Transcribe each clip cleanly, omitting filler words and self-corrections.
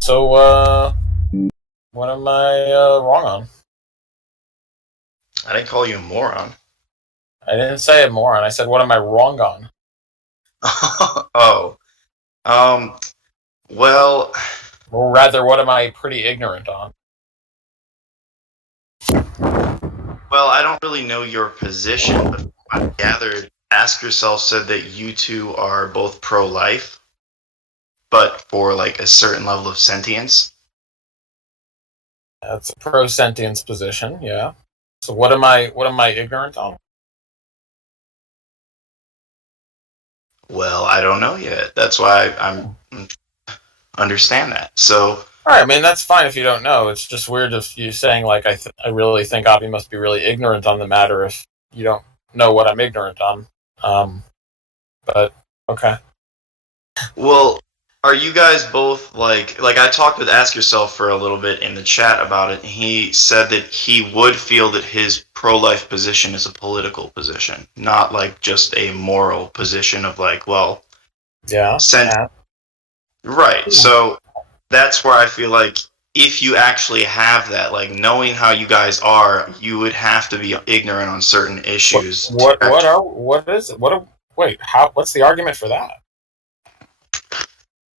So, what am I wrong on? I didn't call you a moron. I didn't say a moron. I said, what am I wrong on? Oh. Um, well, Or rather, what am I pretty ignorant on? I don't really know your position, but from what I gathered, Ask Yourself said that you two are both pro-life, but for like a certain level of sentience. That's a pro-sentience position, yeah. So what am I ignorant on? Well, I don't know yet. That's why I'm understand that. So, All right, I mean that's fine if you don't know. It's just weird if you saying like I really think Avi must be really ignorant on the matter if you don't know what I'm ignorant on. Um, but okay. well, are you guys both like I talked with Ask Yourself for a little bit in the chat about it, and he said that he would feel that his pro-life position is a political position, not like just a moral position of like, well, Yeah. sent Yeah. right. So that's where I feel like if you actually have that, like knowing how you guys are, you would have to be ignorant on certain What issues to what what actually. are what is it? Wait, how what's the argument for that?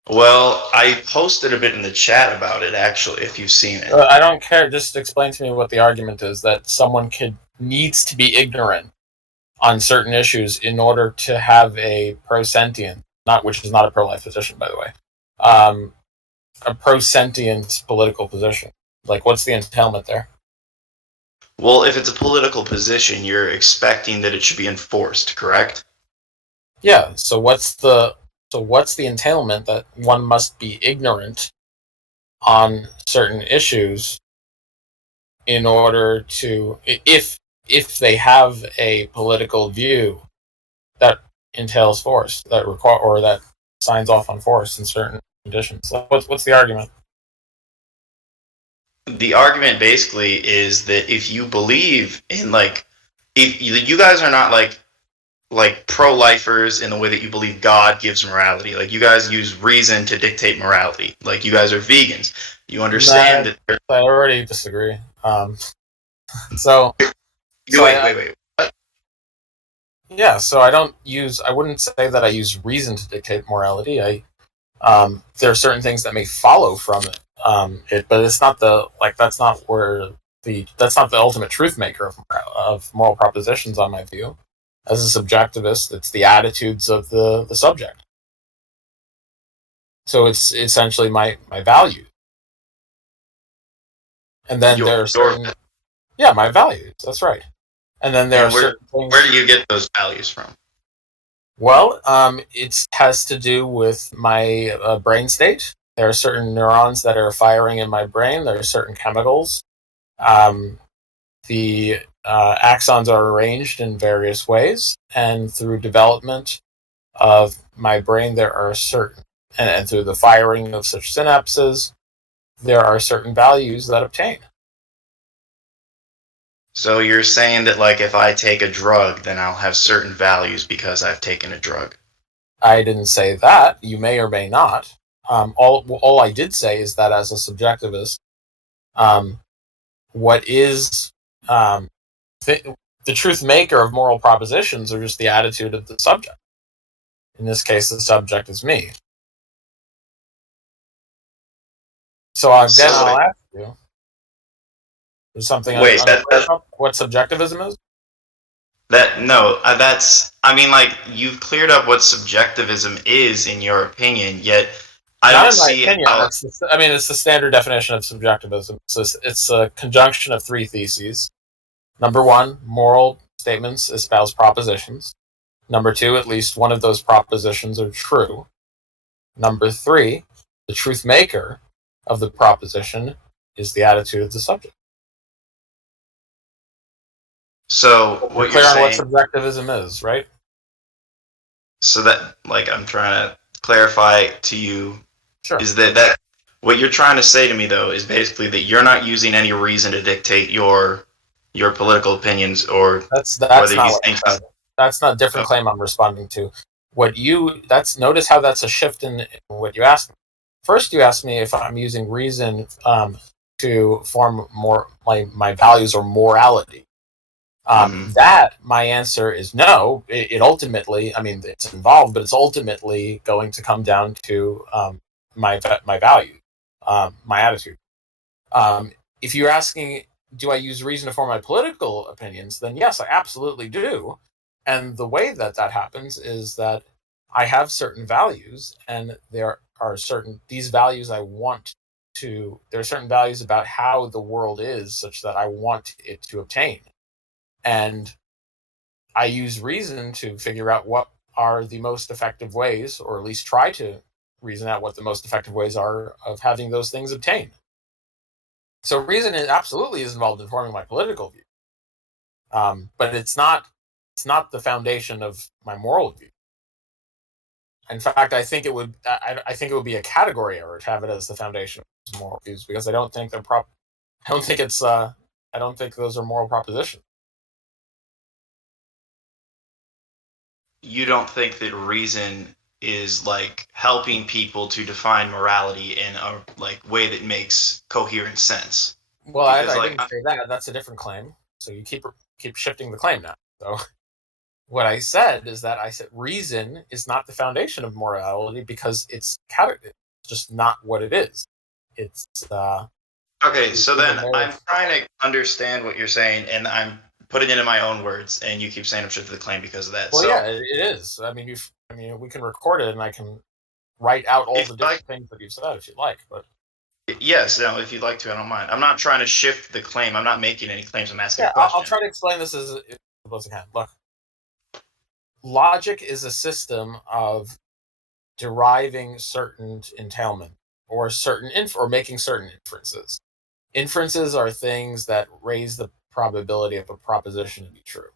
Well, I posted a bit in the chat about it actually, if you've seen it. I don't care. Just explain to me what the argument is that someone needs to be ignorant on certain issues in order to have a pro-sentient, not which is not a pro-life position, by the way, um, a pro-sentient political position. Like, what's the entailment there? Well, if it's a political position, you're expecting that it should be enforced, correct? Yeah. So what's the entailment that one must be ignorant on certain issues in order to if they have a political view that entails force that require or that signs off on force in certain conditions. Like, what's the argument? The argument basically is that if you believe in like, if you guys are not like pro-lifers in the way that you believe God gives morality. Like you guys use reason to dictate morality. Like you guys are vegans. You Nah, understand that. I already disagree. So so Wait, I wait, wait. What? yeah, so I wouldn't say that I use reason to dictate morality. There are certain things that may follow from it, but it's not the like that's not the ultimate truth maker of moral propositions on my view. As a subjectivist, it's the attitudes of the subject. So it's essentially my value. And then there are Your certain yeah, my values. That's right. And then there are and certain where things. do you get those values from? Well, it has to do with my brain state. There are certain neurons that are firing in my brain. There are certain chemicals. Um, the axons are arranged in various ways, and through development of my brain, there are certain, and through the firing of such synapses, there are certain values that obtain. So you're saying that like if I take a drug, then I'll have certain values because I've taken a drug. I didn't say that. You may or may not. All I did say is that as a subjectivist, um, what is th- the truth maker of moral propositions are just the attitude of the subject. In this case, the subject is me. So again, So I'll ask you: is something wait, unclear about what subjectivism is? that no, that's I mean like you've cleared up what subjectivism is in your opinion, yet I Not don't in my see opinion. how. I mean, it's the standard definition of subjectivism. It's a conjunction of three theses. Number one, moral statements espouse propositions. Number two, at least one of those propositions are true. Number three, the truth maker of the proposition is the attitude of the subject. So We're what you're clear on what saying, subjectivism is, right? so that like I'm trying to clarify to you Sure. is that what you're trying to say to me though is basically that you're not using any reason to dictate your political opinions or That's whether not you what think. I said. That's not a different Oh, claim I'm responding to. Notice how that's a shift in what you asked me. First, you asked me if I'm using reason to form more my values or morality. Hmm. That my answer is no. It ultimately, I mean, it's involved, but it's ultimately going to come down to my value, my attitude. Um, if you're asking, do I use reason to form my political opinions? Then yes, I absolutely do. And the way that that happens is that I have certain values, and there are certain these values I want to. There are certain values about how the world is, such that I want it to obtain, and I use reason to figure out what are the most effective ways, or at least try to reason out what the most effective ways are of having those things obtained. So reason absolutely is involved in forming my political view, but it's not the foundation of my moral view. In fact, I think it would be a category error to have it as the foundation of moral views, because I don't think they're prop. I don't think it's. I don't think those are moral propositions. You don't think that reason is like helping people to define morality in a like way that makes coherent sense? Well, Because I like didn't say that. That's a different claim. So you keep shifting the claim now. So what I said is that I said reason is not the foundation of morality, because it's just not what it is. It's okay, so reason then there I'm is. trying to understand what you're saying, and I'm putting it in my own words, and you keep saying I'm sure to the claim because of that. Well, So yeah, it is. I mean, we can record it, and I can write out all if the you like, different things that you've said if you'd like. But yes, no, if you'd like to, I don't mind. I'm not trying to shift the claim. I'm not making any claims. I'm asking a yeah, I'll question. try to explain this as best I can. Look, logic is a system of deriving certain entailment, or or making certain inferences. Inferences are things that raise the probability of a proposition to be true.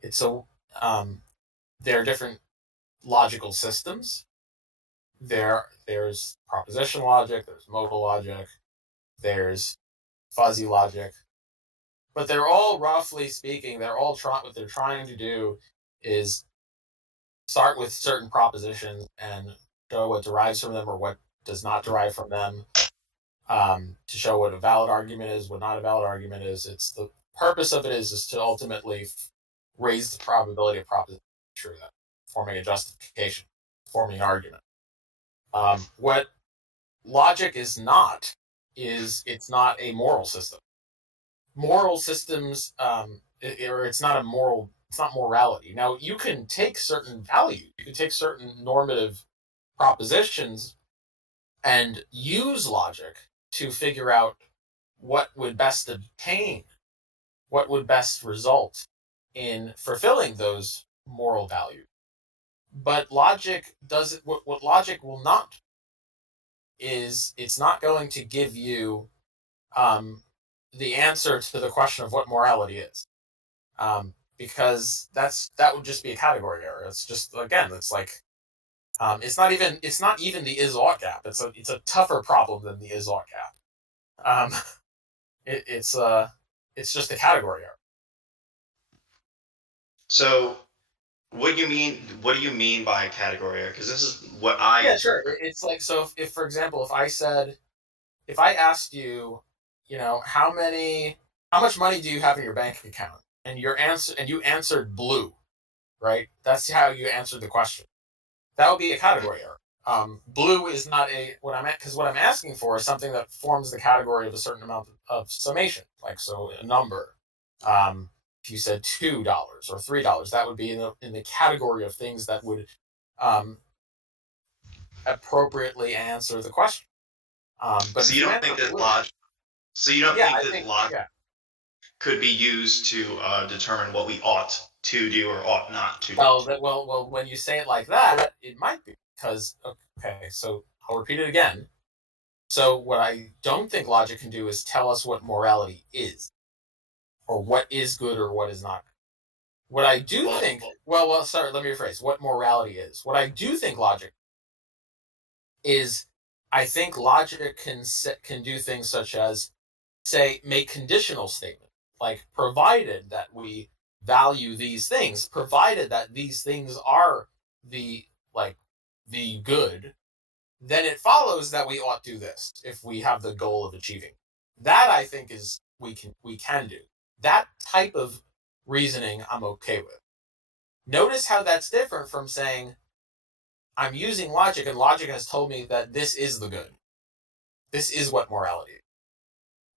It's a there are different logical systems. There's proposition logic, there's modal logic, there's fuzzy logic, but they're all, roughly speaking, what they're trying to do is start with certain propositions and show what derives from them or what does not derive from them, to show what a valid argument is, what not a valid argument is. It's the purpose of it is to ultimately raise the probability of proposition true, that forming a justification, forming an argument. What logic is not is it's not a moral system. Moral systems, or it's not a moral. It's not morality. Now you can take certain values, you can take certain normative propositions and use logic to figure out what would best obtain, what would best result in fulfilling those moral values. But logic does what logic will not is it's not going to give you um, the answer to the question of what morality is, because that would just be a category error. It's just, again, it's like it's not even the is ought gap. It's a tougher problem than the is ought gap. Um, it, it's just a category error. So what do you mean? What do you mean by category? Because this is what I Yeah, sure. interpret. It's like, so if for example, if I asked you, how much money do you have in your bank account, and you answered blue, right? That's how you answered the question. That would be a category error. Blue is not a what I'm at because what I'm asking for is something that forms the category of a certain amount of summation, like so a number. If you said $2 or $3, that would be in the category of things that would um, appropriately answer the question. But So if you you don't think answer that blue, logic. So you don't yeah, think I that think, logic yeah. could be used to determine what we ought to do or ought not to do. Well, when you say it like that, it might be because, okay. So I'll repeat it again. So what I don't think logic can do is tell us what morality is, or what is good or what is not. What I do Well, think, sorry, let me rephrase. What morality is. What I do think logic is, I think logic can do things such as, say, make conditional statement, like provided that we value these things, provided that these things are the good, then it follows that we ought to do this if we have the goal of achieving. That I think is we can do. That type of reasoning I'm okay with. Notice how that's different from saying I'm using logic and logic has told me that this is the good. This is what morality is.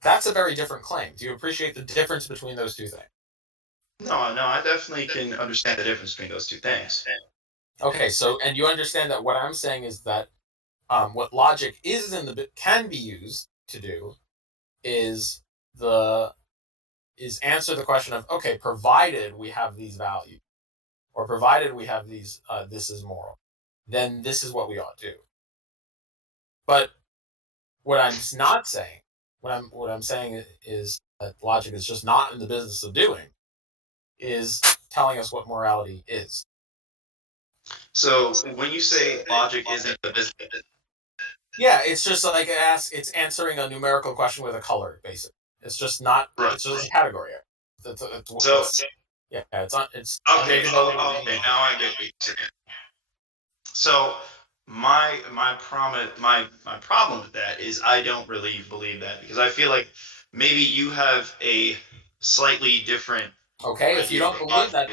That's a very different claim. Do you appreciate the difference between those two things? No, I definitely can understand the difference between those two things. Okay, so and you understand that what I'm saying is that what logic can be used to do is answer the question of, okay, provided we have these values, or provided we have these, this is moral, then this is what we ought to do. But what I'm not saying, what I'm saying is that logic is just not in the business of doing, is telling us what morality is. So when you say logic isn't the business, yeah, it's just like it's answering a numerical question with a color, basically. It's just not. right. It's just a category. Yeah, it's okay. Okay, now I get what you're saying. So my problem with that is I don't really believe that, because I feel like maybe you have a slightly different. Okay, if you don't believe that,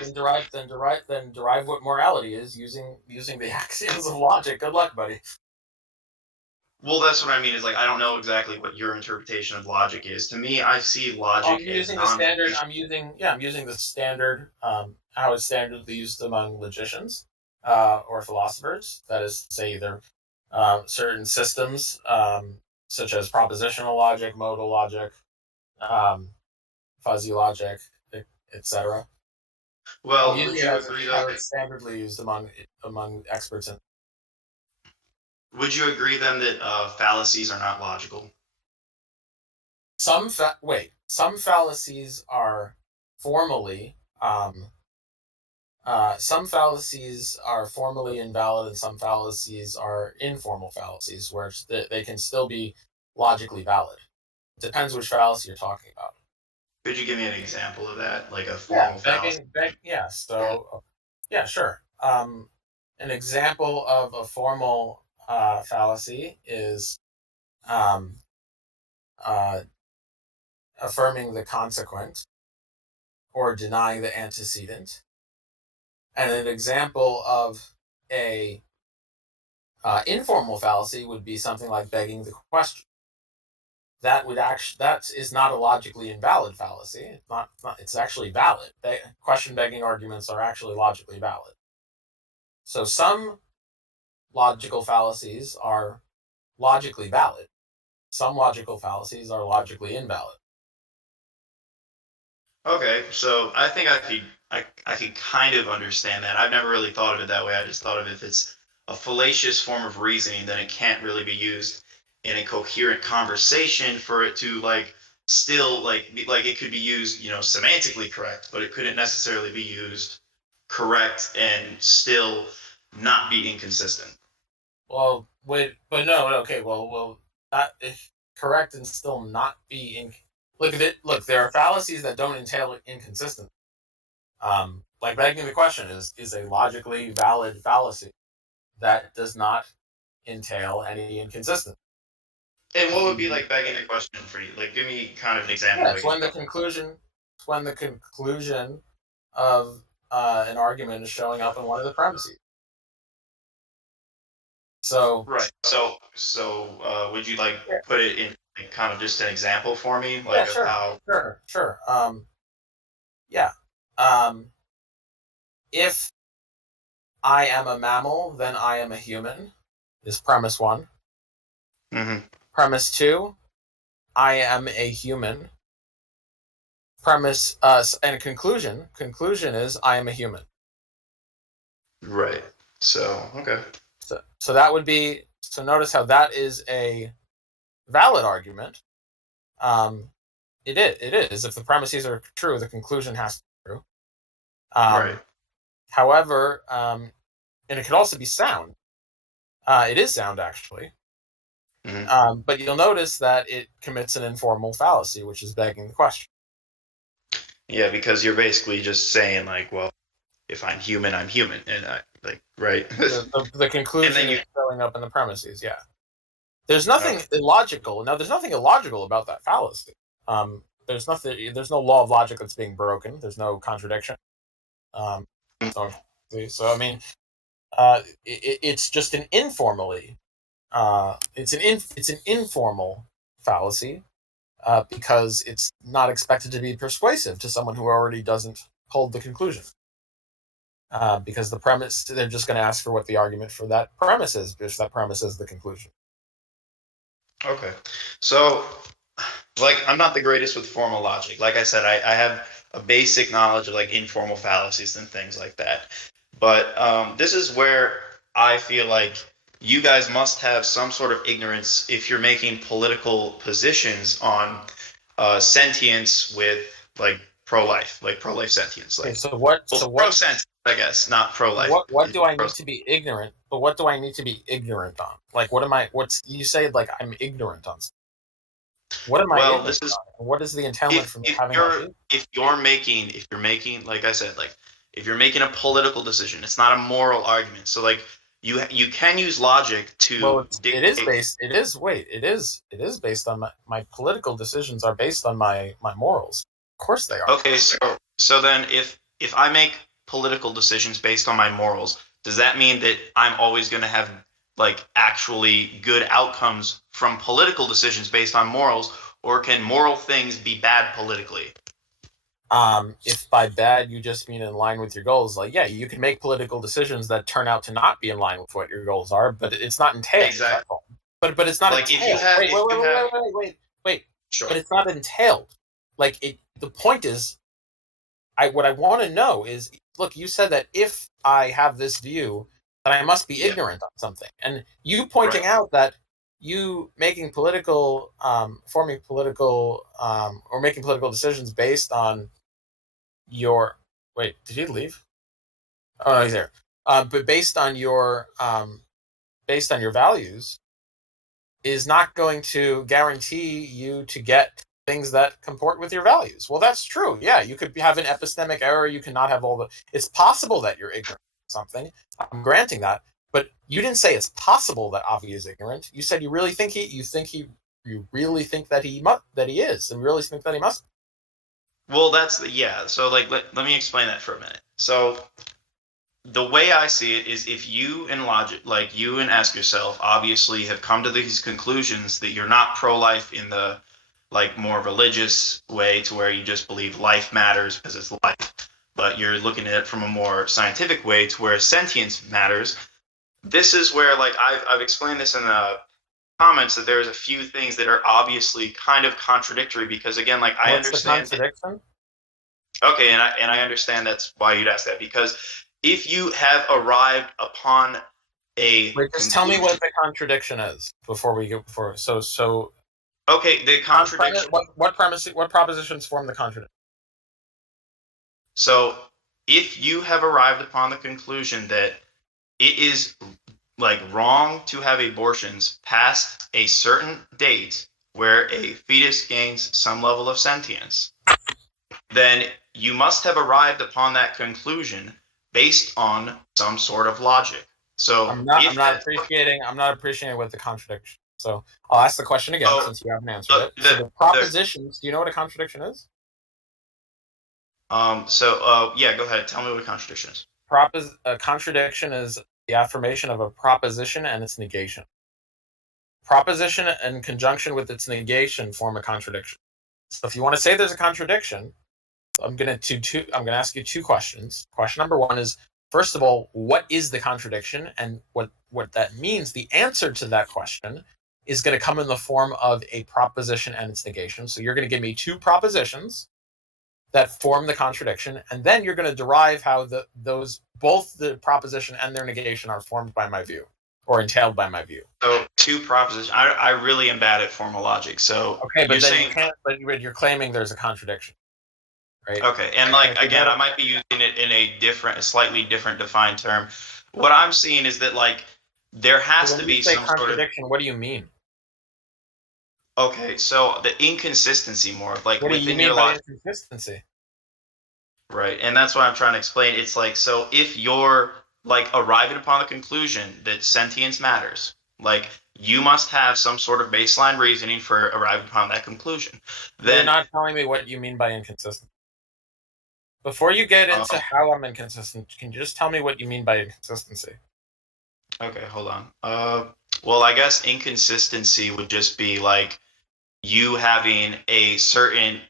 then derive what morality is using the axioms of logic. Good luck, buddy. Well, that's what I mean. Is like I don't know exactly what your interpretation of logic is. To me, I see logic I'm as using the standard. I'm using the standard. How it's standardly used among logicians or philosophers. That is to say, either certain systems such as propositional logic, modal logic, fuzzy logic, etc. Well, would you agree how that? it's standardly used among experts in. Would you agree then that fallacies are not logical? Some fallacies are formally invalid, and some fallacies are informal fallacies, where they can still be logically valid. It depends which fallacy you're talking about. Could you give me an example of that, like a formal fallacy? Sure. An example of a formal fallacy is affirming the consequent or denying the antecedent. And an example of a informal fallacy would be something like begging the question. That is not a logically invalid fallacy. It's actually valid. Question begging arguments are actually logically valid. So some logical fallacies are logically valid. Some logical fallacies are logically invalid. Okay, so I think I can kind of understand that. I've never really thought of it that way. I just thought of it, if it's a fallacious form of reasoning, then it can't really be used in a coherent conversation for it to still it could be used, semantically correct, but it couldn't necessarily be used correct and still not be inconsistent. Well, wait, but no, okay, well, that if correct and still not be in. Look at it. Look, there are fallacies that don't entail inconsistency. Like begging the question is a logically valid fallacy that does not entail any inconsistency. And what would be like begging the question for you? Like, give me kind of an example. Yeah, it's when the conclusion of an argument is showing up in one of the premises. So right. So would you put it in kind of just an example for me, like sure, of how? Sure. If I am a mammal, then I am a human. Is premise one. Mm-hmm. Premise two, I am a human. Premise and conclusion. Conclusion is I am a human. Right. So okay. So that would be. So notice how that is a valid argument. It is. If the premises are true, the conclusion has to be true. Right. However, and it could also be sound. It is sound, actually. Mm-hmm. But you'll notice that it commits an informal fallacy, which is begging the question. Yeah, because you're basically just saying well, if I'm human, I'm human, and Like, right. The conclusion you is showing up in the premises. Yeah. There's nothing illogical. Now, there's nothing illogical about that fallacy. There's nothing. There's no law of logic that's being broken. There's no contradiction. Um, so, I mean, it's just an informally. It's an informal fallacy because it's not expected to be persuasive to someone who already doesn't hold the conclusion. Because the premise, they're just going to ask for what the argument for that premise is, because that premise is the conclusion. Okay. So, like, I'm not the greatest with formal logic. Like I said, I have a basic knowledge of like informal fallacies and things like that. But this is where I feel like you guys must have some sort of ignorance if you're making political positions on sentience with like pro-life sentience. Like, Okay, so what? well, So what? pro-sentience, I guess, not pro-life. What do I need to be ignorant? But what do I need to be ignorant on? Like, what am I? What's you say? Like, I'm ignorant on. What am I? Well, ignorant this is on? What is the entailment from having if you're making, like I said, like if you're making a political decision, it's not a moral argument. So like you can use logic to Well, dictate. it is based. It is. Wait. It is based on my political decisions are based on my morals. Of course they are. Okay, so then if I make political decisions based on my morals, does that mean that I'm always going to have like actually good outcomes from political decisions based on morals, or can moral things be bad politically? If by bad you just mean in line with your goals, like yeah, you can make political decisions that turn out to not be in line with what your goals are, but it's not entailed. Exactly. But it's not like entailed. If you have, Wait. Sure. But it's not entailed. Like it. The point is, what I want to know is, look, you said that if I have this view, that I must be ignorant on something, and you pointing out that you making political, forming political, or making political decisions based on your. Wait, did he leave? Oh, no, he's there. But based on your values, is not going to guarantee you to get things that comport with your values. Well, that's true. Yeah, you could have an epistemic error. You cannot have all the. It's possible that you're ignorant of something. I'm granting that, but you didn't say it's possible that Avi is ignorant. You said you really think he. You really think that he is, and really think that he must. Well, So like, let me explain that for a minute. So the way I see it is if you and logic, like you and ask yourself, obviously have come to these conclusions that you're not pro-life in the like more religious way to where you just believe life matters because it's life, but you're looking at it from a more scientific way to where sentience matters. This is where like I've explained this in the comments that there's a few things that are obviously kind of contradictory because again, like I understand. The contradiction? Okay, and I understand that's why you'd ask that because if you have arrived upon a wait, just tell me what the contradiction is before we go before. So. Okay, the contradiction. What propositions form the contradiction? So, if you have arrived upon the conclusion that it is like wrong to have abortions past a certain date where a fetus gains some level of sentience, then you must have arrived upon that conclusion based on some sort of logic. So I'm not appreciating what the contradiction. So I'll ask the question again since you haven't answered it. So the propositions. Do you know what a contradiction is? Yeah, go ahead. Tell me what a contradiction is. A contradiction is the affirmation of a proposition and its negation. Proposition in conjunction with its negation form a contradiction. So if you want to say there's a contradiction, I'm going to ask you two questions. Question number one is, first of all, what is the contradiction and what that means? The answer to that question is going to come in the form of a proposition and its negation. So you're going to give me two propositions that form the contradiction, and then you're going to derive how both the proposition and their negation are formed by my view or entailed by my view. So two propositions. I really am bad at formal logic. So okay, but you're claiming there's a contradiction. Right. Okay, and like again, I might be using it in a slightly different defined term. What I'm seeing is that like there has to be some contradiction. Sort of. What do you mean? Okay, so the inconsistency more like what do you mean by inconsistency? Right, and that's what I'm trying to explain. It's like so if you're like arriving upon the conclusion that sentience matters, like you must have some sort of baseline reasoning for arriving upon that conclusion. You're Then, not telling me what you mean by inconsistent. Before you get into how I'm inconsistent, can you just tell me what you mean by inconsistency? okay, hold on. Well, I guess inconsistency would just be like you having a certain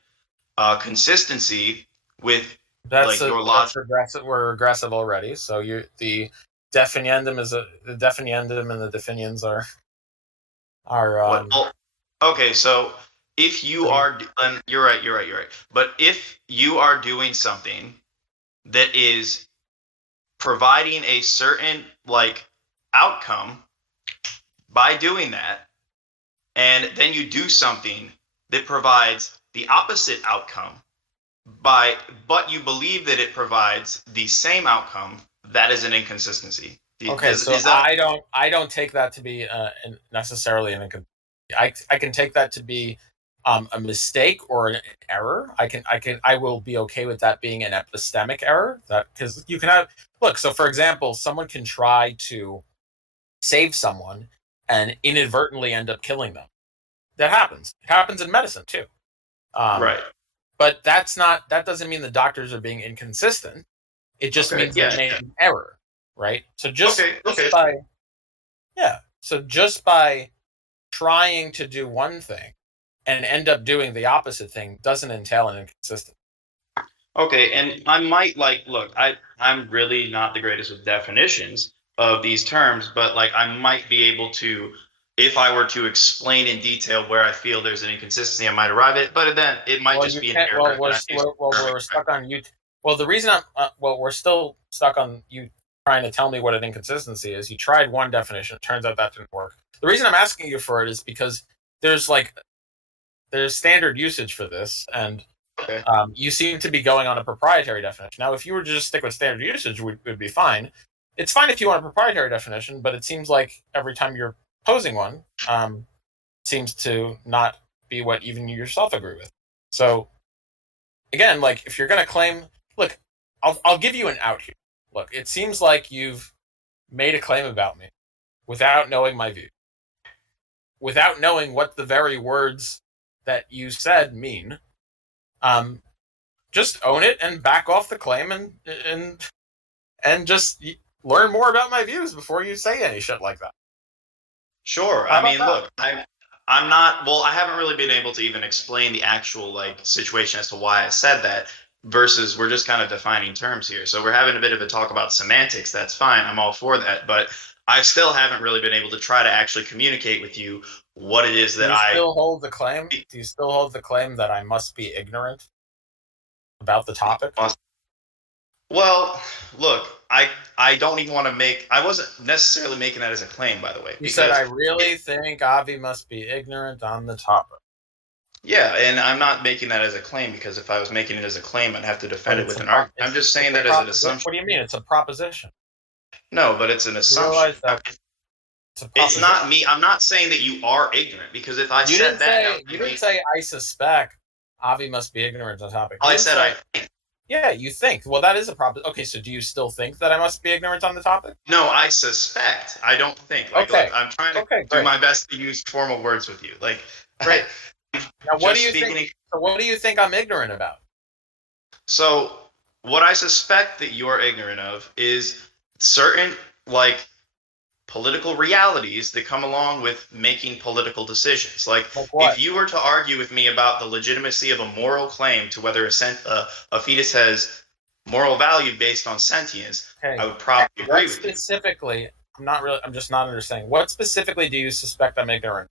consistency with like your That's logic. regressive. We're regressive already. So you the definiendum is the definiendum and the definiens are Well, okay, so if you so are, and you're right, you're right. But if you are doing something that is providing a certain like outcome by doing that, and then you do something that provides the opposite outcome but you believe that it provides the same outcome, that is an inconsistency. okay. So I don't take that to be necessarily I can take that to be a mistake or an error. I will be okay with that being an epistemic error. That because you can have look. So for example, someone can try to save someone and inadvertently end up killing them. That happens. It happens in medicine too. right. But that doesn't mean the doctors are being inconsistent. It just means they made an error, right? So just by so just by trying to do one thing and end up doing the opposite thing doesn't entail an inconsistency. Okay, and I might like look, I'm really not the greatest with definitions of these terms, but like I might be able to, if I were to explain in detail where I feel there's an inconsistency, I might arrive at it, but then it might just be an error. We're stuck on you. Well, the reason we're still stuck on you trying to tell me what an inconsistency is. You tried one definition. It turns out that didn't work. The reason I'm asking you for it is because there's standard usage for this, and Okay. You seem to be going on a proprietary definition. Now, if you were to just stick with standard usage, would be fine. It's fine if you want a proprietary definition, but it seems like every time you're posing one, seems to not be what even you yourself agree with. So, again, like if you're going to claim, look, I'll give you an out here. Look, it seems like you've made a claim about me without knowing my view, without knowing what the very words that you said mean. Just own it and back off the claim and just learn more about my views before you say any shit like that. Sure. I mean, look, I'm not, well, I haven't really been able to even explain the actual like situation as to why I said that versus we're just kind of defining terms here. So we're having a bit of a talk about semantics. That's fine. I'm all for that. But I still haven't really been able to try to actually communicate with you what it is that I still hold the claim. Do you still hold the claim that I must be ignorant about the topic? Well, look, I don't even want to make. I wasn't necessarily making that as a claim, by the way. You said I really think Avi must be ignorant on the topic. Yeah, and I'm not making that as a claim because if I was making it as a claim, I'd have to defend it with an argument. I'm just saying that as an assumption. What do you mean? It's a proposition. No, but it's an assumption. It's not me. I'm not saying that you are ignorant because if I said that, you didn't say I suspect Avi must be ignorant on the topic. I said I think. Yeah, you think. Well, that is a proposition. Okay, so do you still think that I must be ignorant on the topic? No, I suspect. I don't think. Like, okay. Look, I'm trying to do my best to use formal words with you. Like, great. Now, what do you think? So what do you think I'm ignorant about? So, what I suspect that you're ignorant of is certain like political realities that come along with making political decisions. Like if you were to argue with me about the legitimacy of a moral claim to whether a fetus has moral value based on sentience, I would probably agree with you. Specifically, I'm just not understanding. What specifically do you suspect I'm ignorant?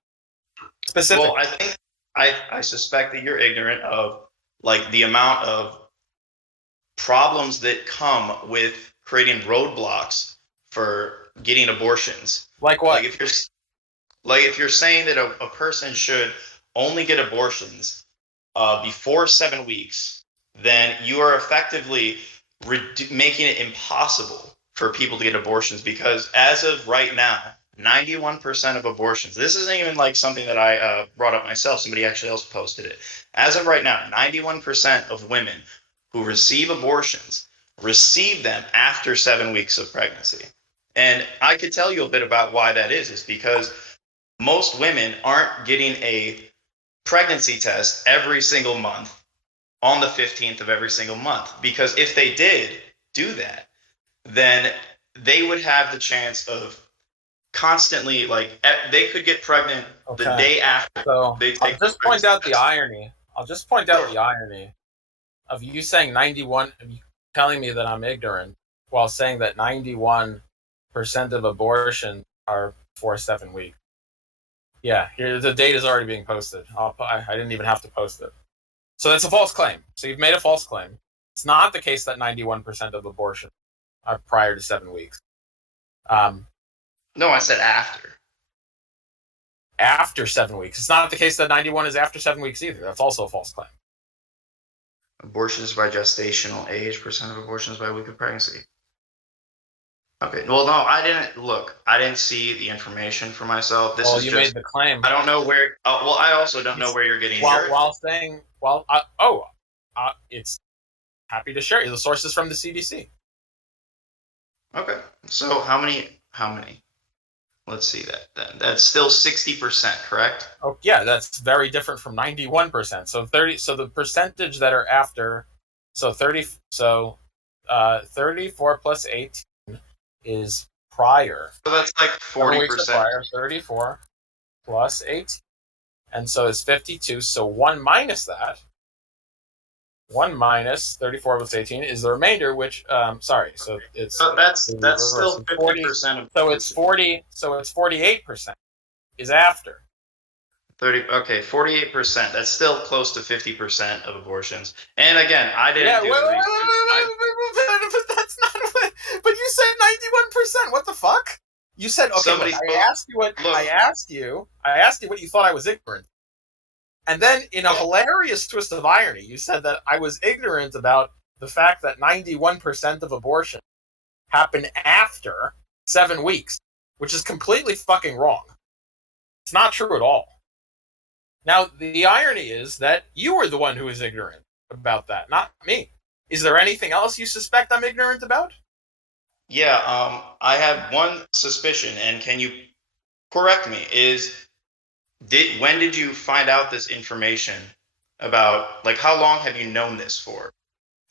Specifically. Well, I think I suspect that you're ignorant of like the amount of problems that come with creating roadblocks for getting abortions. Like what? Like if you're saying that a person should only get abortions before 7 weeks, then you are effectively making it impossible for people to get abortions because as of right now, 91% of abortions. This isn't even like something that I brought up myself. Somebody actually else posted it. As of right now, 91% of women who receive abortions receive them after 7 weeks of pregnancy. And I could tell you a bit about why that is because most women aren't getting a pregnancy test every single month on the 15th of every single month. Because if they did do that, then they would have the chance of constantly, like, they could get pregnant the day after. So I'll just point out the irony. I'll just point out the irony of you saying 91, telling me that I'm ignorant, while saying that 91% of abortion are 7 weeks. Yeah, here the data is already being posted. I didn't even have to post it. So that's a false claim. So you've made a false claim. It's not the case that 91% of abortion are prior to 7 weeks. No, I said after. After 7 weeks. It's not the case that 91 is after 7 weeks either. That's also a false claim. Abortions by gestational age, percent of abortions by week of pregnancy. Okay, well, no, I didn't see the information for myself. This is you just, made the claim. I don't know where, well, I also don't know where you're getting it's happy to share you. The source is from the CDC. Okay, so how many? Let's see that then. That's still 60%, correct? Oh yeah, that's very different from 91%. So 30. So the percentage that are after, 30. So 34 plus 18 is prior. So that's like 40%. Prior, 34 plus 18, and so it's 52. So 1 minus that. 1 minus 34 plus 18 is the remainder, which so it's that's still 50% of. So it's 40. So it's 48% is after. 48%. That's still close to 50% of abortions. And again, I didn't do but that's not. But you said 91%. What the fuck? You said okay. I asked you what you thought I was ignorant. And then, in a hilarious twist of irony, you said that I was ignorant about the fact that 91% of abortion happen after 7 weeks, which is completely fucking wrong. It's not true at all. Now, the irony is that you were the one who was ignorant about that, not me. Is there anything else you suspect I'm ignorant about? Yeah, I have one suspicion, and can you correct me? When did you find out this information about, like, how long have you known this for?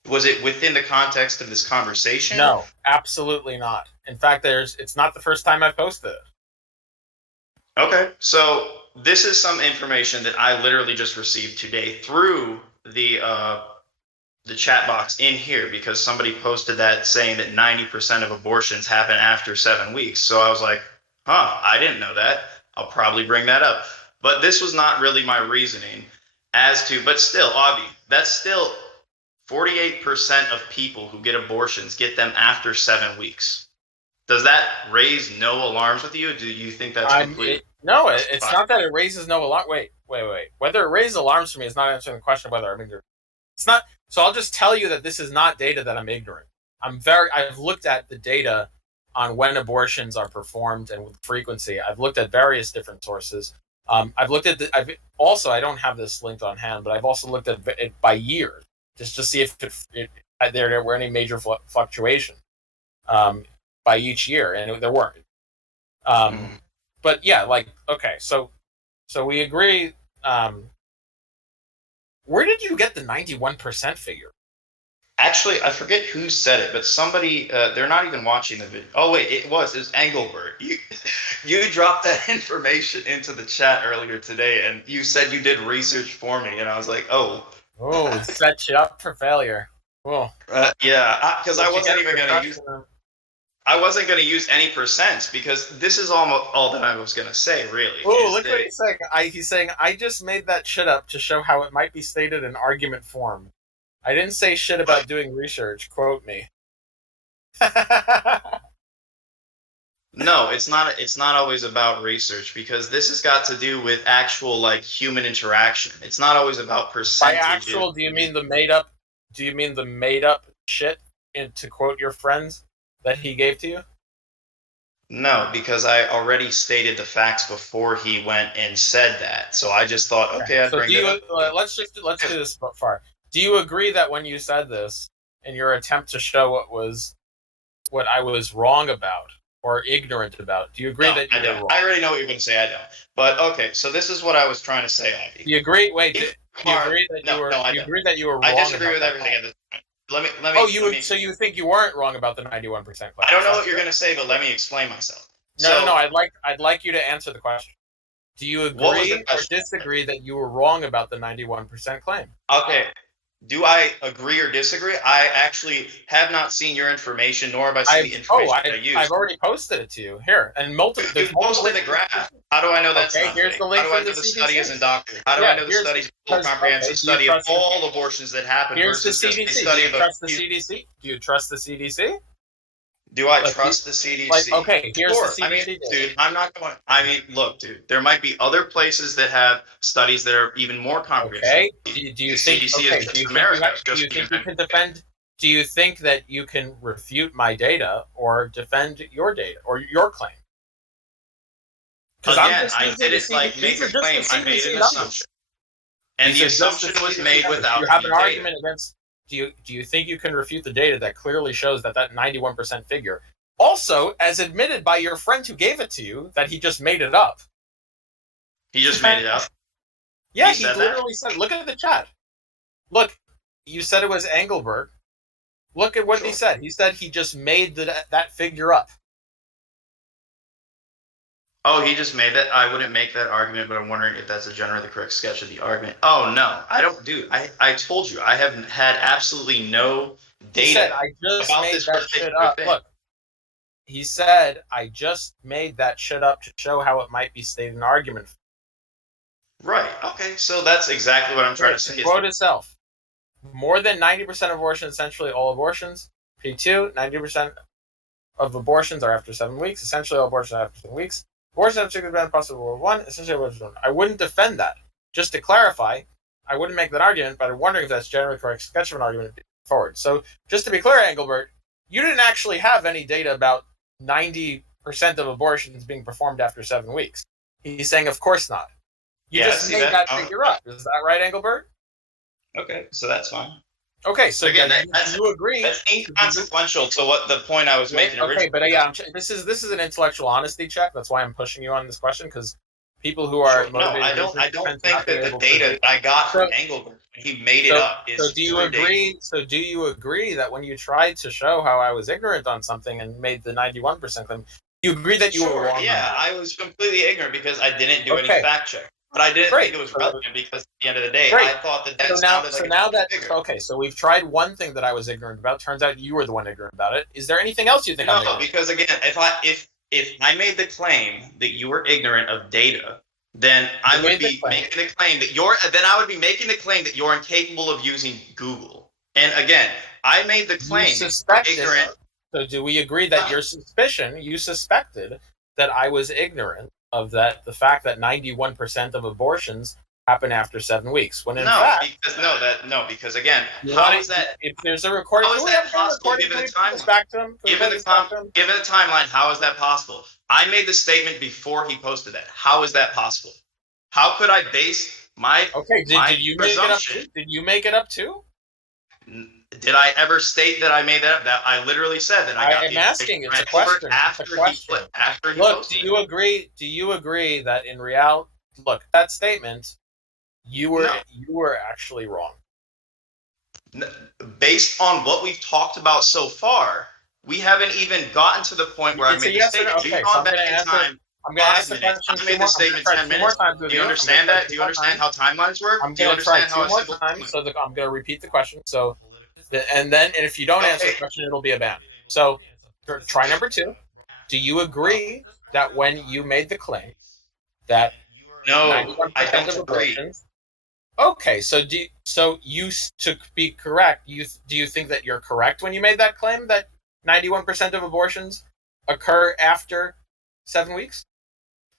Was it within the context of this conversation? No, absolutely not. In fact, it's not the first time I've posted it. Okay, so this is some information that I literally just received today through the chat box in here, because somebody posted that saying that 90% of abortions happen after 7 weeks. So I was like, I didn't know that. I'll probably bring that up. But this was not really my reasoning but still, Avi, that's still 48% of people who get abortions get them after 7 weeks. Does that raise no alarms with you? Do you think that's complete? No, it's not that it raises no alarm. Wait. Whether it raises alarms for me is not answering the question of whether I'm ignorant. It's not. So I'll just tell you that this is not data that I'm ignorant. I've looked at the data on when abortions are performed and with frequency. I've looked at various different sources. I've looked at I don't have this linked on hand, but I've also looked at it by year just to see if there were any major fluctuation by each year, and there weren't. But yeah, okay, so we agree. Where did you get the 91% figure? Actually, I forget who said it, but somebody, they're not even watching the video. Oh, wait, it was Engelbert. You dropped that information into the chat earlier today, and you said you did research for me, and I was like, oh. Oh, set you up for failure. Cool. Yeah, because I wasn't even going to use... I wasn't going to use any percents, because this is all that I was going to say, really. Oh, look what he's saying. He's saying, I just made that shit up to show how it might be stated in argument form. I didn't say shit about doing research. Quote me. No, it's not always about research, because this has got to do with actual, like, human interaction. It's not always about percentages. By actual, do you mean the made up? Do you mean the made up shit? To quote your friends that he gave to you? No, because I already stated the facts before he went and said that. So I just thought, okay, I'd bring it up. Let's do this far. Do you agree that when you said this, in your attempt to show what I was wrong about or ignorant about. Do you agree that you were wrong? I already know what you're going to say. I don't. But okay, so this is what I was trying to say, Ivy. Do you agree? Wait, do you agree that you were? No, I do you don't. agree that you were wrong? I disagree with about everything that? at this point. Let me. So you think you weren't wrong about the 91% claim? I don't know what you're going to say, but let me explain myself. No. I'd like you to answer the question. Do you agree or disagree that you were wrong about the 91% claim? Okay. Do I agree or disagree? I actually have not seen your information, nor have I seen the information that I used. I've already posted it to you here, and multiple. You posted the graph. How do I know that's not here's fake? the link How do I from know the the study CDC? isn't doctored? How do I know the study's full comprehensive study of all abortions that happen versus just a study of a trust the CDC? Do you trust the CDC? Do I trust the CDC? Here's the CDC. I mean, dude, I'm not going. I mean, look, dude, there might be other places that have studies that are even more comprehensive. Okay. Do you think? Okay. Do you think you can defend? Do you think that you can refute my data or defend your data or your claim? Because I didn't make a claim. I made an assumption, and the assumption was made without you have an argument against. Do you think you can refute the data that clearly shows that 91% figure, also as admitted by your friend who gave it to you, that he just made it up? He just made it up? Yeah, he literally said, look at the chat. Look, you said it was Engelberg. Look at what he said. He said he just made that figure up. Oh, he just made that? I wouldn't make that argument, but I'm wondering if that's a generally correct sketch of the argument. Oh, no. I don't do. I told you, I have had absolutely no data. He said, I just made that shit up. Look, he said, I just made that shit up to show how it might be stated in argument. Right. Okay, so that's exactly what I'm trying to say. Quote itself. More than 90% of abortions, essentially all abortions. P2, 90% of abortions are after 7 weeks. Essentially all abortions are after 7 weeks. Abortion have particularly been possible World War I, essentially abortion. I wouldn't defend that. Just to clarify, I wouldn't make that argument, but I'm wondering if that's generally correct sketch of an argument forward. So just to be clear, Engelbert, you didn't actually have any data about 90% of abortions being performed after 7 weeks. He's saying, of course not. You just made that figure up. Is that right, Engelbert? Okay, so that's fine. Okay, so again, you agree? That's inconsequential to what the point I was making originally. Okay, but yeah, this is an intellectual honesty check. That's why I'm pushing you on this question, because people who are motivated. No, I don't think that the data that I got from Engelbert, he made it up. So do you agree? So do you agree that when you tried to show how I was ignorant on something and made the 91% claim, you agree that you were wrong? Yeah, I was completely ignorant because I didn't do any fact check. But I didn't think it was relevant because at the end of the day, I thought that sounded like a figure. Okay, so we've tried one thing that I was ignorant about. Turns out you were the one ignorant about it. Is there anything else you think I'm ignorant? No, because again, if I made the claim that you were ignorant of data, then I would be making the claim that I would be making the claim that you're incapable of using Google. And again, I made the claim that you're ignorant. So do we agree that you suspected that I was ignorant of the fact that 91% of abortions happen after 7 weeks? When because again, how is that? If there's a recording, how is that possible? Given the timeline, how is that possible? I made the statement before he posted that. How is that possible? How could I base my did you presumption? Did you make it up too? Did I ever state that I made that up? That I literally said that I got I'm asking. It's a question. Look, do you agree? Do you agree that in reality, that statement, you were actually wrong? Based on what we've talked about so far, we haven't even gotten to the point where I made the statement. Okay, so I'm going to answer. I'm going to ask the question. I made the statement 10 minutes. Do you understand that? Do you understand how timelines work? I'm going to try 2 more times. So I'm going to repeat the question. So. And if you don't answer the question, it'll be a ban. So try number 2. Do you agree that when you made the claim that no, I don't agree. Okay, so to be correct, do you think that you're correct when you made that claim that 91% of abortions occur after 7 weeks?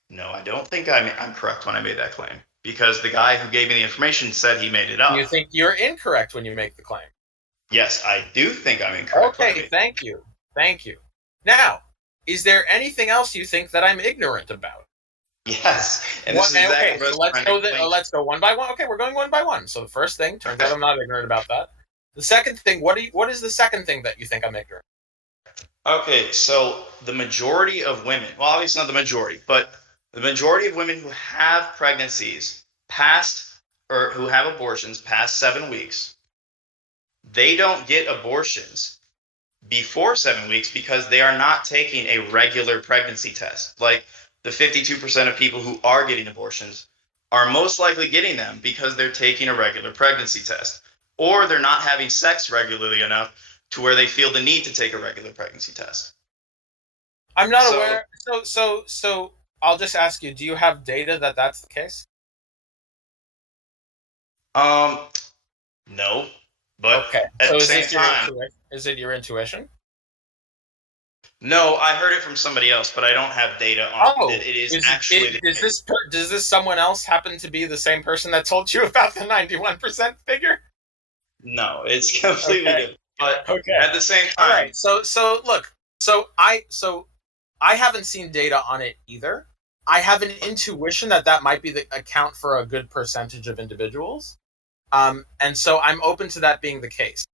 No, I don't think I'm correct when I made that claim, because the guy who gave me the information said he made it up. Do you think you're incorrect when you make the claim? Yes, I do think I'm incorrect. Okay, thank you. Now, is there anything else you think that I'm ignorant about? Yes. And this is exactly let's go one by one. Okay, we're going one by one. So the first thing, turns out I'm not ignorant about that. The second thing, what is the second thing that you think I'm ignorant? Okay, so the majority of women, well, obviously not the majority, but the majority of women who have pregnancies past or who have abortions past 7 weeks, they don't get abortions before 7 weeks because they are not taking a regular pregnancy test. Like the 52% of people who are getting abortions are most likely getting them because they're taking a regular pregnancy test, or they're not having sex regularly enough to where they feel the need to take a regular pregnancy test. I'm not So, aware. So I'll just ask you: do you have data that that's the case? um, no, but Okay. at So the is same this your time, intuition? Is it your intuition? no, I heard it from somebody else, but I don't have data on that Oh, it is actually the is case. does this someone else happen to be the same person that told you about the 91% figure? No, it's completely Okay. different. But Okay. at the same All time, right. Look. So I haven't seen data on it either. I have an intuition that that might be the account for a good percentage of individuals. And so I'm open to that being the case.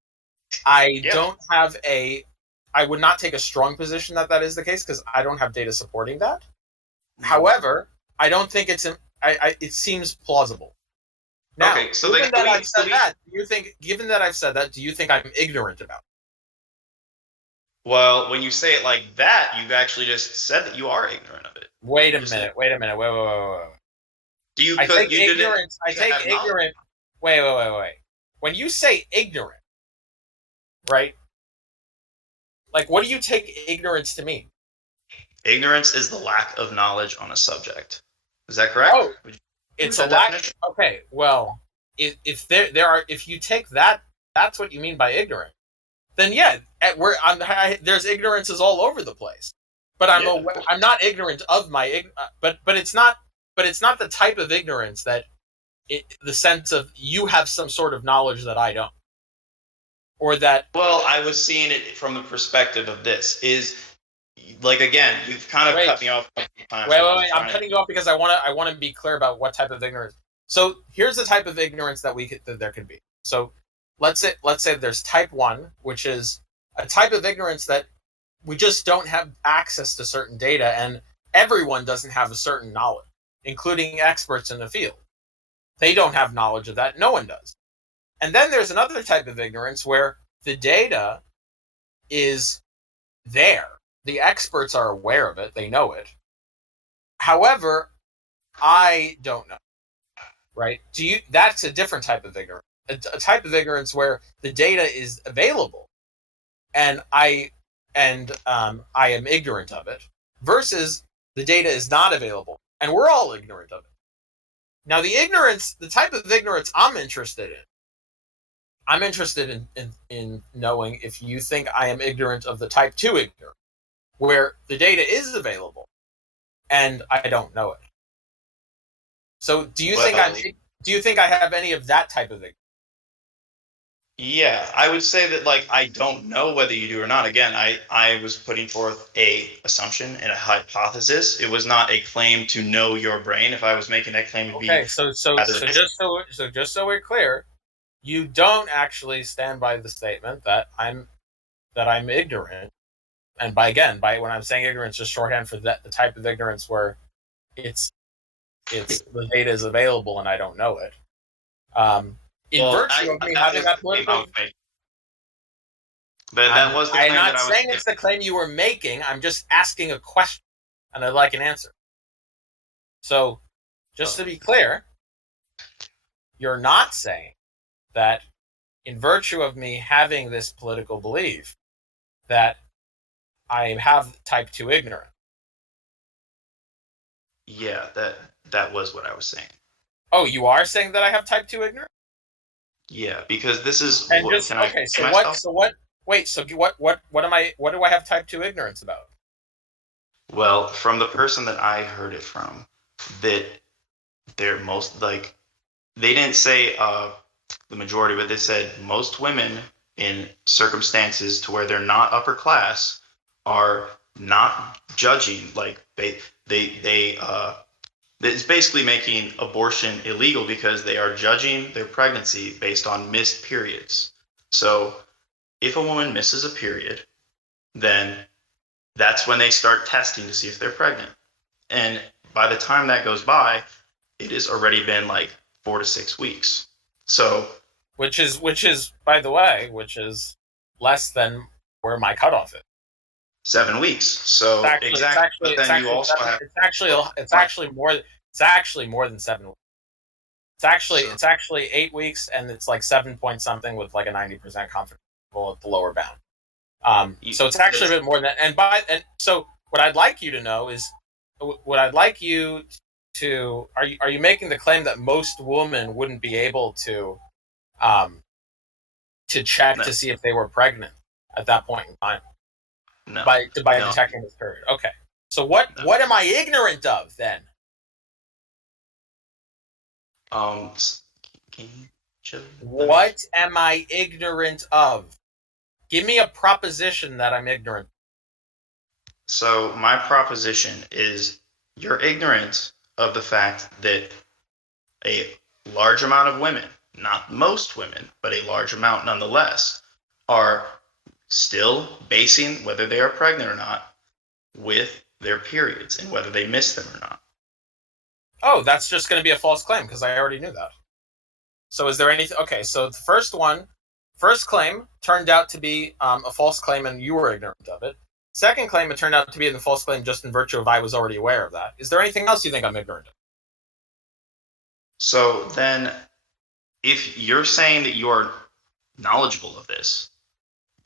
I yeah. don't have a I would not take a strong position that that is the case because I don't have data supporting that. However, I don't think it seems plausible. Now, Okay, so the given that I've said that, do you think I'm ignorant about it? well, when you say it like that, you've actually just said that you are ignorant of it. Wait You a just said, minute. Wait a minute. Wait. do you I could take you did it ignorance. I to take have knowledge? ignorant. Wait. When you say ignorant, right? Like, what do you take ignorance to mean? Ignorance is the lack of knowledge on a subject. Is that correct? Oh, Would you agree with it's a that lack. definition? Okay, well, if if you take that, that's what you mean by ignorant. Then yeah, there's ignorances all over the place. But Yeah. I'm not ignorant of but it's not the type of ignorance that the sense of you have some sort of knowledge that I don't, or that Well, I was seeing it from the perspective of this is like again, you've kind of wait cut me off a couple times when I was I'm trying to. cutting you off because I want to be clear about what type of ignorance. So here's the type of ignorance that there could be. So let's say there's type 1, which is a type of ignorance that we just don't have access to certain data, and everyone doesn't have a certain knowledge, including experts in the field. They don't have knowledge of that. No one does. And then there's another type of ignorance where the data is there. The experts are aware of it. They know it. However, I don't know. Right? That's a different type of ignorance. A type of ignorance where the data is available and I am ignorant of it, versus the data is not available and we're all ignorant of it. Now, the type of ignorance I'm interested in knowing if you think I am ignorant of the type 2 ignorance, where the data is available and I don't know it. So, Well, do you think I have any of that type of ignorance? yeah, I would say that like I don't know whether you do or not. Again, I was putting forth a assumption and a hypothesis. It was not a claim to know your brain. If I was making that claim, it'd be Okay, rather. just so we're clear, you don't actually stand by the statement that I'm ignorant. And by when I'm saying ignorance, just shorthand for that the type of ignorance where it's the data is available and I don't know it. In Well, virtue of me that having was that the claim I political, was making. But that was the I'm claim that not I was saying it's the claim you were making. I'm just asking a question, and I'd like an answer. So, just to be clear, you're not saying that in virtue of me having this political belief that I have type 2 ignorance. Yeah, that was what I was saying. Oh, you are saying that I have type 2 ignorance? Yeah, because this is And what just can I okay, explain myself? What do I have type 2 ignorance about? Well, from the person that I heard it from, that they're most like they didn't say the majority, but they said most women in circumstances to where they're not upper class are not judging like they it's basically making abortion illegal because they are judging their pregnancy based on missed periods. So if a woman misses a period, then that's when they start testing to see if they're pregnant. And by the time that goes by, it has already been like 4 to 6 weeks. So which is by the way, which is less than where my cutoff is. 7 weeks. So exactly. But then you also have it's actually more than 7 weeks. It's actually 8 weeks, and it's like 7 point something with like a 90% confidence interval at the lower bound. So it's actually a bit more than that. And so what I'd like you to know is, what I'd like you to are you making the claim that most women wouldn't be able to check no, to see if they were pregnant at that point in time no, by no, detecting this period? Okay. So what no. what am I ignorant of then? Can you chill? What am I ignorant of? Give me a proposition that I'm ignorant. So my proposition is you're ignorant of the fact that a large amount of women, not most women, but a large amount nonetheless, are still basing whether they are pregnant or not with their periods and whether they miss them or not. Oh, that's just going to be a false claim because I already knew that. So is there anything? Okay, so the first claim turned out to be a false claim, and you were ignorant of it. Second claim, it turned out to be a false claim just in virtue of I was already aware of that. Is there anything else you think I'm ignorant of? So then, if you're saying that you are knowledgeable of this,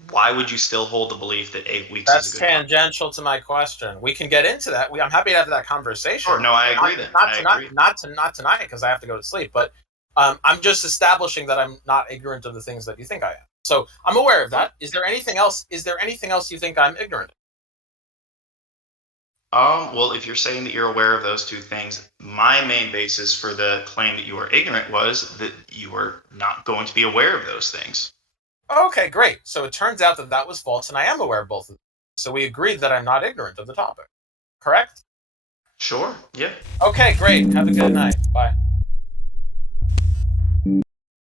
why would you still hold the belief that 8 weeks That's is a good tangential to my question. We can get into that. I'm happy to have that conversation. Sure, no, I agree then. Not tonight because I have to go to sleep. But I'm just establishing that I'm not ignorant of the things that you think I am. So I'm aware of that. Is there anything else? Is there anything else you think I'm ignorant of? Well, if you're saying that you're aware of those two things, my main basis for the claim that you are ignorant was that you were not going to be aware of those things. Okay, great. So it turns out that that was false, and I am aware of both of them. So we agreed that I'm not ignorant of the topic. Correct? Sure, yeah. Okay, great. Have a good night. Bye.